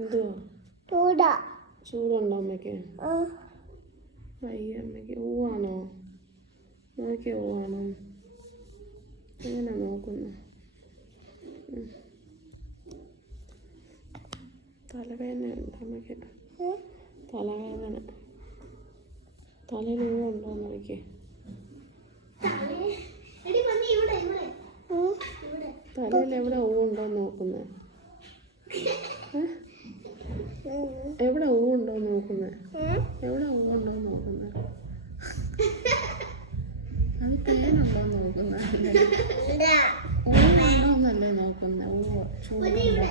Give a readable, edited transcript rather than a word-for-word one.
എന്തുവാ ചൂടുണ്ടോ അമ്മയ്ക്ക്? വയ്യ അമ്മയ്ക്ക്. ഊവാണോ? നോക്കിയ ഊവാണോ? എങ്ങനെ നോക്കുന്നു? തലവേദനയുണ്ട് അമ്മയ്ക്ക്. തലവേദന. തലയിൽ ഊവുണ്ടോ നോക്കി. തലയിൽ എവിടെ ഊവുണ്ടോ നോക്കുന്നത്? എവിടെ ഊവുണ്ടോ നോക്കുന്നത്? എവിടെ ഊവുണ്ടോ നോക്കുന്നത്? അത് തേനുണ്ടോ നോക്കുന്നത്? ഊവുണ്ടോന്നല്ലേ നോക്കുന്നത്? ഊവ് ചൂടുണ്ടോ?